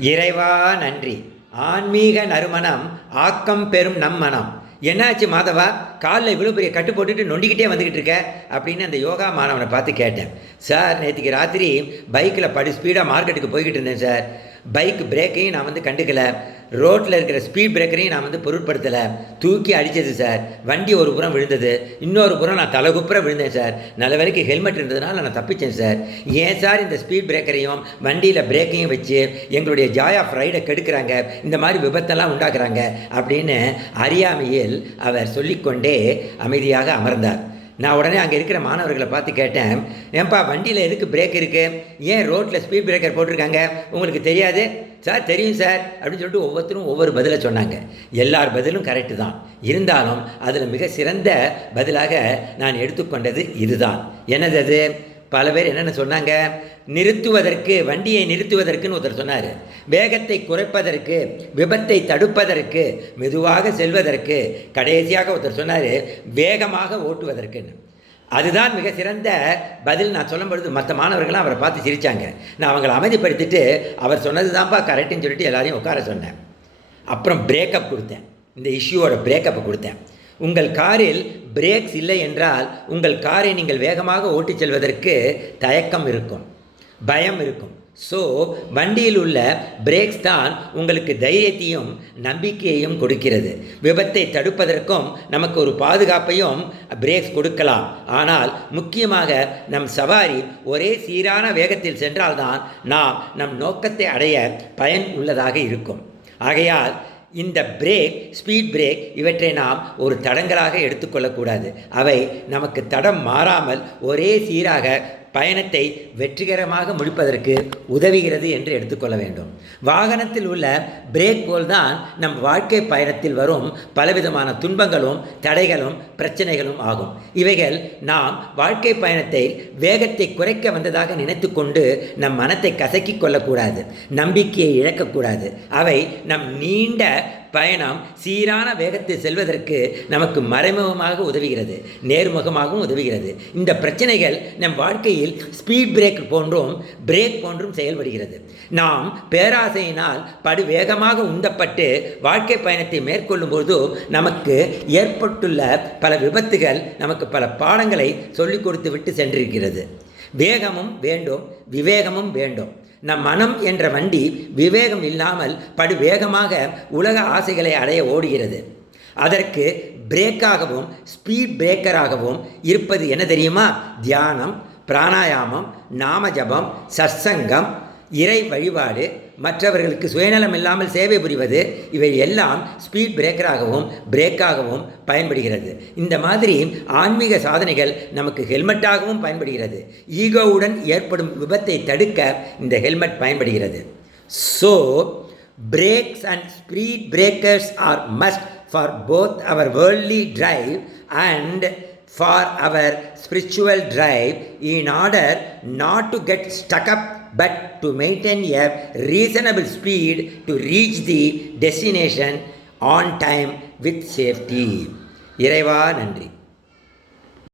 இறைவா நன்றி. ஆன்மீக நறுமணம் ஆக்கம் பெறும் நம் மனம் என்னாச்சு மாதவா? காலில் இவ்வளோ பெரிய கட்டு போட்டுட்டு நொண்டிக்கிட்டே வந்துக்கிட்டு இருக்க அப்படின்னு அந்த யோகா மாணவனை பார்த்து கேட்டேன். சார் நேற்றுக்கு ராத்திரி பைக்கில் படி ஸ்பீடாக மார்க்கெட்டுக்கு போய்கிட்டு இருந்தேன் சார். பைக் பிரேக்கையும் நான் வந்து கண்டுக்கல. ரோட்டில் இருக்கிற ஸ்பீட் பிரேக்கரையும் நான் வந்து பொருட்படுத்தலை. தூக்கி அடித்தது சார். வண்டி ஒரு புறம் விழுந்தது. இன்னொரு புறம் நான் தலைகுப்புற விழுந்தேன் சார். நல்ல வரைக்கும் ஹெல்மெட் இருந்ததுனால நான் தப்பிச்சேன் சார். ஏன் சார் இந்த ஸ்பீட் பிரேக்கரையும் வண்டியில் பிரேக்கையும் வச்சு எங்களுடைய ஜாய் ஆஃப் ரைடை கெடுக்கிறாங்க? இந்த மாதிரி விபத்தெல்லாம் உண்டாக்குறாங்க? அப்படின்னு அறியாமையில் அவர் சொல்லிக்கொண்டே அமைதியாக அமர்ந்தார். நான் உடனே அங்கே இருக்கிற மாணவர்களை பார்த்து கேட்டேன் ஏன்பா வண்டியில் எதுக்கு பிரேக் இருக்குது ஏன் ரோட்டில் ஸ்பீட் பிரேக்கர் போட்டிருக்காங்க? உங்களுக்கு தெரியாது? சார் தெரியும் சார் அப்படின்னு சொல்லிட்டு ஒவ்வொருத்தரும் ஒவ்வொரு பதிலை சொன்னாங்க. எல்லார் பதிலும் கரெக்டு தான். இருந்தாலும் அதில் மிக சிறந்த பதிலாக நான் எடுத்துக்கொண்டது இதுதான். என்னது அது? பல பேர் என்னென்ன சொன்னாங்க? நிறுத்துவதற்கு வண்டியை நிறுத்துவதற்குன்னு ஒருத்தர் சொன்னார். வேகத்தை குறைப்பதற்கு விபத்தை தடுப்பதற்கு மெதுவாக செல்வதற்கு கடைசியாக ஒருத்தர் சொன்னார் வேகமாக ஓட்டுவதற்குன்னு. அதுதான் மிக சிறந்த பதில். நான் சொல்லும் பொழுது மற்ற மாணவர்கள்லாம் அவரை பார்த்து சிரித்தாங்க நான் அவங்களை அமைதிப்படுத்திட்டு அவர் சொன்னது தான்ப்பா கரெக்டுன்னு சொல்லிட்டு எல்லாரையும் உட்கார சொன்னேன். அப்புறம் பிரேக்கப் கொடுத்தேன். இந்த இஷ்யூவோட பிரேக்கப்பை கொடுத்தேன். உங்கள் காரில் பிரேக்ஸ் இல்லை என்றால் உங்கள் காரை நீங்கள் வேகமாக ஓட்டிச் செல்வதற்கு தயக்கம் இருக்கும் பயம் இருக்கும். ஸோ வண்டியில் உள்ள பிரேக்ஸ் தான் உங்களுக்கு தைரியத்தையும் நம்பிக்கையையும் கொடுக்கிறது. விபத்தை தடுப்பதற்கும் நமக்கு ஒரு பாதுகாப்பையும் பிரேக்ஸ் கொடுக்கலாம். ஆனால் முக்கியமாக நம் சவாரி ஒரே சீரான வேகத்தில் சென்றால்தான் நாம் நம் நோக்கத்தை அடைய பயன் உள்ளதாக இருக்கும். ஆகையால் இந்த பிரேக் ஸ்பீட் பிரேக் இவற்றை நாம் ஒரு தடங்களாக எடுத்துக்கொள்ளக்கூடாது. அவை நமக்கு தடம் மாறாமல் ஒரே சீராக பயணத்தை வெற்றிகரமாக முடிப்பதற்கு உதவுகிறது என்று எடுத்துக்கொள்ள வேண்டும். வாகனத்தில் உள்ள பிரேக் போல் தான் நம் வாழ்க்கை பயணத்தில் வரும் பலவிதமான துன்பங்களும் தடைகளும் பிரச்சனைகளும் ஆகும். இவைகள் நாம் வாழ்க்கை பயணத்தை வேகத்தை குறைக்க வந்ததாக நினைத்து கொண்டு நம் மனத்தை கசக்கிக் கொள்ளக்கூடாது நம்பிக்கையை இழக்கக்கூடாது. அவை நம் நீண்ட பயணம் சீரான வேகத்தில் செல்வதற்கு நமக்கு மறைமுகமாக உதவுகிறது நேர்முகமாகவும் உதவுகிறது. இந்த பிரச்சனைகள் நம் வாழ்க்கையில் ஸ்பீட் பிரேக் போன்றும் பிரேக் போன்றும் செயல்படுகிறது. நாம் பேராசையினால் படு வேகமாக உந்தப்பட்டு வாழ்க்கை பயணத்தை மேற்கொள்ளும்போது நமக்கு ஏற்பட்டுள்ள பல விபத்துகள் நமக்கு பல பாடங்களை சொல்லிக் கொடுத்து விட்டு சென்றிருக்கிறது. வேகமும் வேண்டும் விவேகமும் வேண்டும். நம் மனம் என்ற வண்டி விவேகம் இல்லாமல் படுவேகமாக உலக ஆசைகளை அடைய ஓடுகிறது. அதற்கு பிரேக்காகவும் ஸ்பீட் பிரேக்கராகவும் இருப்பது என்ன தெரியுமா? தியானம் பிராணாயாமம் நாமஜபம் சத்சங்கம் இறை வழிபாடு மற்றவர்களுக்கு சுயநலம் இல்லாமல் சேவை புரிவது இவை எல்லாம் ஸ்பீட் பிரேக்கராகவும் பிரேக்காகவும் பயன்படுகிறது. இந்த மாதிரி ஆன்மீக சாதனைகள் நமக்கு ஹெல்மெட்டாகவும் பயன்படுகிறது. ஈகோவுடன் ஏற்படும் விபத்தை தடுக்க இந்த ஹெல்மெட் பயன்படுகிறது. So brakes and speed breakers are must for both our worldly drive and for our spiritual drive in order not to get stuck up but to maintain a reasonable speed to reach the destination on time with safety இறைவா நன்றி